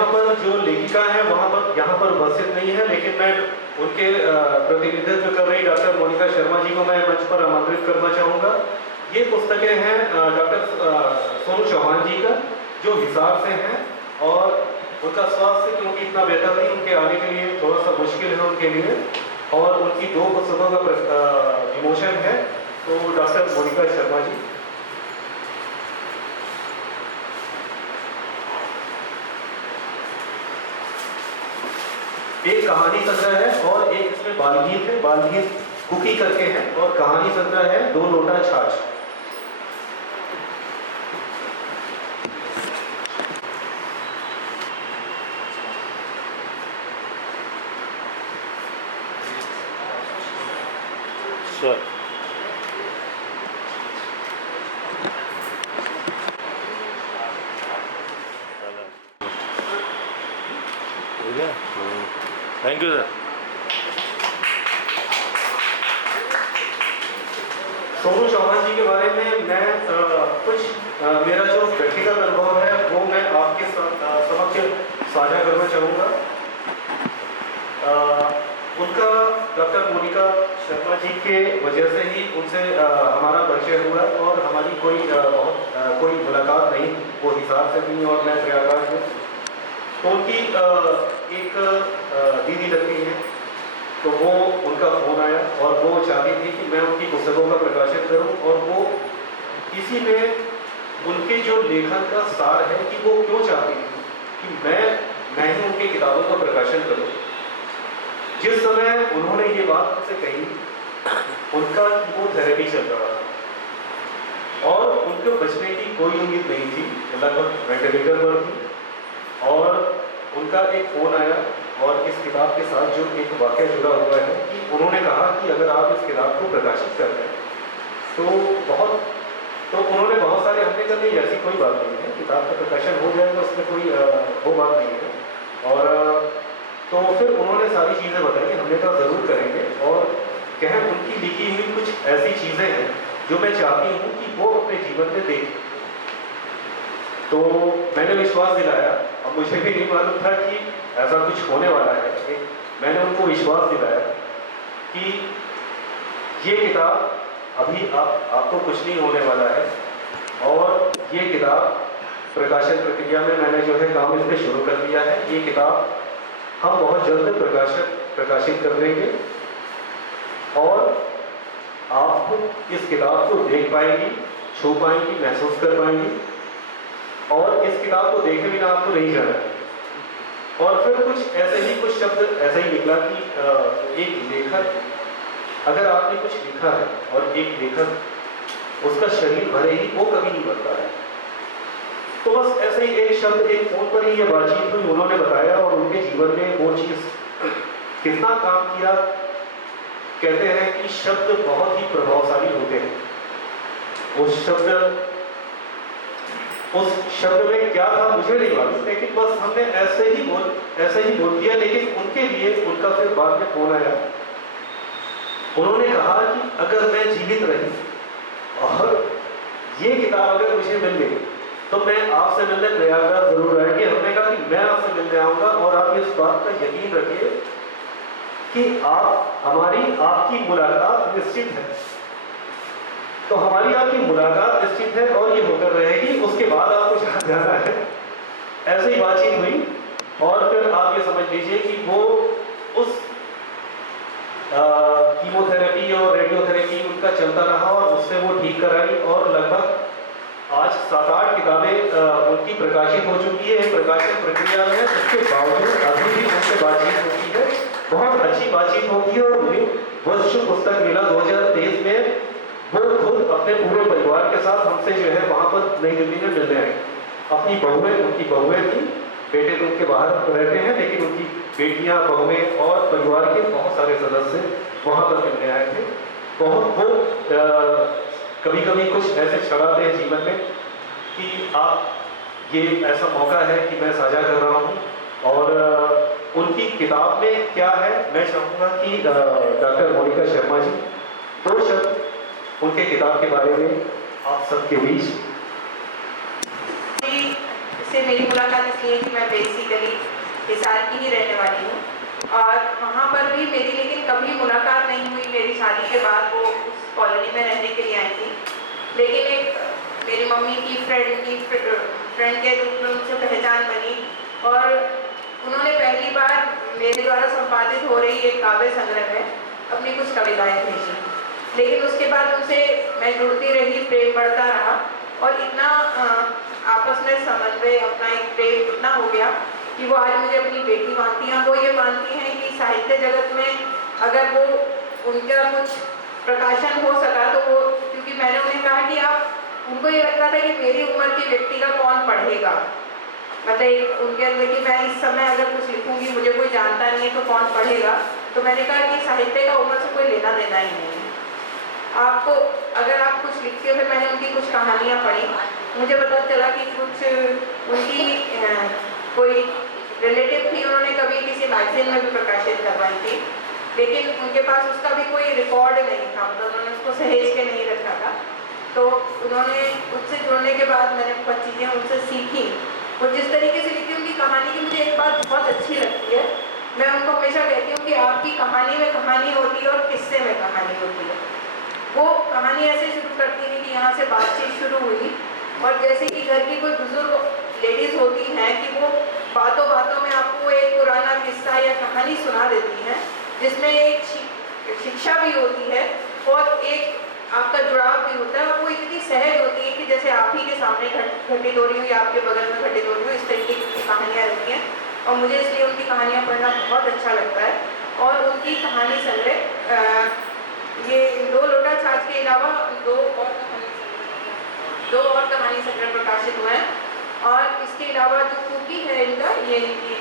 यहाँ पर जो लेखिका है वहाँ पर यहाँ पर उपस्थित नहीं है, लेकिन मैं उनके प्रतिनिधित्व कर रही डॉक्टर मोनिका शर्मा जी को मैं मंच पर आमंत्रित करना चाहूँगा। ये पुस्तकें हैं डॉक्टर सोनू चौहान जी का, जो हिसार से हैं, और उनका स्वास्थ्य क्योंकि इतना बेहतर नहीं, उनके आने के लिए थोड़ा सा मुश्किल है उनके लिए, और उनकी 2 पुस्तकों का विमोचन है। तो डॉक्टर मोनिका शर्मा जी। एक कहानी संग्रह है और एक इसमें बालगीत है, बालगीत कुकी करके है, और कहानी संग्रह है 2 लोटा छाछ। Sir thank you sir. Sonu Chauhan ji के बारे में मैं कुछ मेरा जो व्यक्तिगत अनुभव है वो मैं आपके समक्ष साझा करना चाहूँगा। उनका डॉक्टर मोनिका शर्मा जी के वजह से ही उनसे हमारा परिचय हुआ, और हमारी कोई मुलाकात नहीं, वो हिसार से थी और मैं प्रयागराज में। तो उनकी एक दीदी लगती है, तो वो उनका फ़ोन आया और वो चाहती थी कि मैं उनकी पुस्तकों का प्रकाशन करूं, और वो इसी में उनके जो लेखन का सार है कि वो क्यों चाहती थी कि मैं ही उनकी किताबों का प्रकाशन करूं। जिस समय उन्होंने ये बात मुझसे कही, उनका कीमोथेरेपी चल रहा था और उनको बचने की कोई उम्मीद नहीं थी, लगभग वेंटिलेटर पर थी, और उनका एक फ़ोन आया, और इस किताब के साथ जो एक वाक़या जुड़ा हुआ है कि उन्होंने कहा कि अगर आप इस किताब को प्रकाशित करते हैं तो उन्होंने बहुत सारे, हमने कहा नहीं ऐसी कोई बात नहीं है, किताब का प्रकाशन हो जाएगा, उसमें कोई वो बात नहीं है। और तो फिर उन्होंने सारी चीज़ें बताई, हमने कहा ज़रूर करेंगे, और कहें उनकी लिखी हुई कुछ ऐसी चीज़ें हैं जो मैं चाहती हूँ कि वो अपने जीवन में देखें। तो मैंने विश्वास दिलाया, अब मुझे भी नहीं मालूम था कि ऐसा कुछ होने वाला है। मैंने उनको विश्वास दिलाया कि ये किताब अभी आपको कुछ नहीं होने वाला है, और ये किताब प्रकाशन प्रक्रिया में मैंने जो है काम इस पर शुरू कर दिया है। ये किताब हम बहुत जल्द प्रकाशित कर देंगे, और आप इस किताब को देख पाएंगी, छू पाएंगी, महसूस कर पाएंगी, और इस किताब को देखे बिना आपको नहीं जाना है। और फिर कुछ ऐसे ही कुछ शब्द ऐसा ही निकला कि एक लेखक, अगर आपने कुछ लिखा है और एक लेखक उसका शरीर भले ही वो कभी नहीं बनता है। तो बस ऐसे ही एक शब्द, एक फोन पर ही ये बातचीत हुई, उन्होंने बताया, और उनके जीवन में वो चीज़ कितना काम किया। कहते हैं कि शब्द बहुत ही प्रभावशाली होते हैं। उस शब्द में क्या था मुझे नहीं मालूम, लेकिन बस हमने ऐसे ही बोल दिया। लेकिन उनके लिए उनका फिर बाद में फोन आया, उन्होंने कहा कि अगर मैं जीवित रही और ये किताब अगर मुझे मिल गई तो मैं आपसे मिलने प्रयागराज जरूर आएंगे। हमने कहा कि मैं आपसे मिलने आऊंगा, और आप इस बात का यकीन रखिए कि आपकी मुलाकात निश्चित है। तो हमारी आपकी मुलाकात निश्चित है और ये होकर रहेगी, उसके बाद आपको जहाँ जाना है। ऐसे ही बातचीत हुई, और फिर आप ये समझ लीजिए कि वो उस कीमोथेरेपी और रेडियोथेरेपी उनका चलता रहा, और उससे वो ठीक कराई, और लगभग आज 7-8 किताबें उनकी प्रकाशित हो चुकी है प्रकाशन प्रक्रिया में। उसके बावजूद अभी भी उनसे बातचीत होती है, बहुत अच्छी बातचीत होती है। और मुझे वर्ष पुस्तक मेला 2023 में वो खुद अपने पूरे परिवार के साथ हमसे जो है वहाँ पर नई दिल्ली में मिलने आए। अपनी उनकी बहुएं थी, बेटे तो उनके बाहर रहते हैं, लेकिन उनकी बेटियां, बहुएं और परिवार के बहुत सारे सदस्य वहाँ पर मिलने आए थे। बहुत वो कभी कभी कुछ ऐसे क्षण आते हैं जीवन में कि आप ये ऐसा मौका है कि मैं साझा कर रहा हूँ, और उनकी किताब में क्या है, मैं चाहूँगा कि डॉक्टर मोनिका शर्मा जी 2 शब्द उनके किताब के बारे में आप सबके बीच। से मेरी मुलाकात इसलिए कि मैं बेसिकली हिसार की ही रहने वाली हूँ और वहाँ पर भी मेरी लेकिन कभी मुलाकात नहीं हुई। मेरी शादी के बाद वो उस कॉलोनी में रहने के लिए आई थी, लेकिन एक मेरी मम्मी की फ्रेंड के रूप में उनसे पहचान बनी और उन्होंने पहली बार मेरे द्वारा संपादित हो रही एक काव्य संग्रह में अपनी कुछ कविताएं भेजी। लेकिन उसके बाद उनसे मैं जुड़ती रही, प्रेम बढ़ता रहा और इतना आपस में समन्वय, अपना एक प्रेम इतना हो गया कि वो आज मुझे अपनी बेटी मानती हैं। वो ये मानती हैं कि साहित्य जगत में अगर वो उनका कुछ प्रकाशन हो सका तो वो, क्योंकि मैंने उन्हें कहा कि आप, उनको ये लगता था कि मेरी उम्र के व्यक्ति का कौन पढ़ेगा, मतलब उनके अंदर कि मैं इस समय अगर कुछ लिखूंगी मुझे कोई जानता नहीं है तो कौन पढ़ेगा। तो मैंने कहा कि साहित्य का उम्र से कोई लेना देना ही नहीं है। आपको अगर आप कुछ लिखते हो, फिर मैंने उनकी कुछ कहानियाँ पढ़ी, मुझे पता चला कि कुछ उनकी कोई रिलेटिव थी, उन्होंने कभी किसी मैगजीन में भी प्रकाशित करवाई थी, लेकिन उनके पास उसका भी कोई रिकॉर्ड नहीं था, मतलब उन्होंने उसको सहेज के नहीं रखा था। तो उन्होंने उससे जुड़ने के बाद मैंने बहुत चीज़ें उनसे सीखी। वो जिस तरीके से लिखी उनकी कहानी की, मुझे एक बात बहुत अच्छी लगती है। मैं उनको हमेशा कहती हूँ कि आपकी कहानी में कहानी होती है और किस्से में कहानी होती है। वो कहानी ऐसे शुरू करती है कि यहाँ से बातचीत शुरू हुई और जैसे कि घर की कोई बुजुर्ग लेडीज़ होती हैं कि वो बातों बातों में आपको एक पुराना किस्सा या कहानी सुना देती हैं, जिसमें एक शिक्षा भी होती है और एक आपका जुड़ाव भी होता है और वो इतनी सहज होती है कि जैसे आप ही के सामने घटित हो रही हो या आपके बगल में घटित हो रही हो, इस तरीके की कहानियाँ रहती हैं। और मुझे इसलिए उनकी कहानियाँ पढ़ना बहुत अच्छा लगता है। और उनकी कहानी संग्रह, ये 2 लोटा छाछ के अलावा 2 और कहानी संग्रह प्रकाशित हुए हैं। और इसके अलावा जो कुकी है इनका, ये इनकी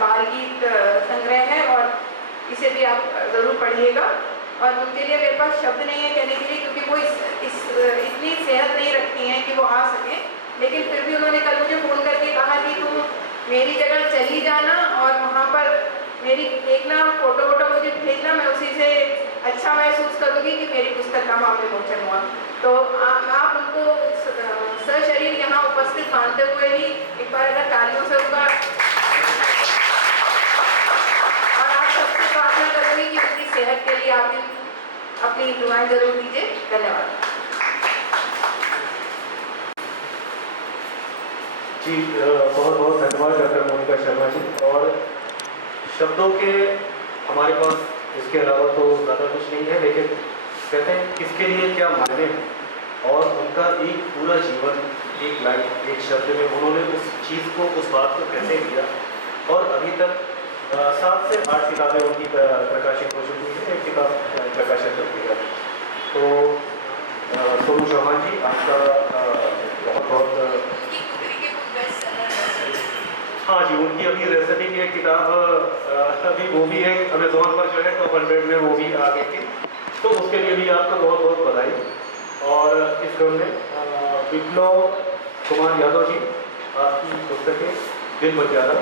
बाल गीत संग्रह है और इसे भी आप ज़रूर पढ़िएगा। और उनके लिए मेरे पास शब्द नहीं है कहने के लिए, क्योंकि वो इतनी सेहत नहीं रखती हैं कि वो आ सकें, लेकिन फिर भी उन्होंने कल मुझे फ़ोन करके कहा कि तुम मेरी जगह चली जाना और वहाँ पर मेरी एक ना फ़ोटो मुझे भेजना, मैं उसी से अच्छा महसूस करूँगी कि मेरी पुस्तक का वहाँ पे पहुँचन हुआ। तो आप उनको सशरीर यहाँ उपस्थित मानते हुए ही एक बार अगर तालियों से उनका, और आप सबसे प्रार्थना करूँगी कि उनकी सेहत के लिए आप अपनी दुआएं जरूर दीजिए। धन्यवाद जी। बहुत बहुत धन्यवाद डॉक्टर मोनिका शर्मा जी। और शब्दों के हमारे पास इसके अलावा तो ज़्यादा कुछ नहीं है, लेकिन कहते हैं किसके लिए क्या मायने हैं और उनका एक पूरा जीवन, एक लाइन, एक शब्द में उन्होंने उस चीज़ को, उस बात को कैसे किया। और अभी तक 7 से 8 किताबें उनकी प्रकाशित हो चुकी हैं, एक किताब प्रकाशित कर दी है। तो सोनू चौहान जी, आपका बहुत बहुत, हाँ जी, उनकी अभी रेसिपी की एक किताब अभी वो भी है अमेज़ॉन पर जो है टॉप 100 में वो भी आ गई थी, तो उसके लिए भी आपको बहुत बहुत बधाई। और इस क्रम में विप्लव कुमार यादव जी, आपकी पुस्तकें दिल बचाना